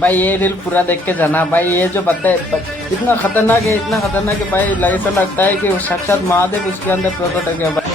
भाई ये रील पूरा देख के जाना भाई। ये जो इतना खतरनाक है, इतना खतरनाक है भाई, ऐसा लगता है कि वो साक्षात महादेव उसके अंदर प्रकट हो गया भाई।